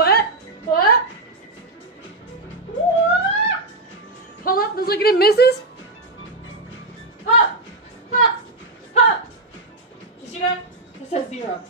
What? What? What? Pull up. Let's look at it. Misses. Huh. Huh. Huh. You see that? It says 0.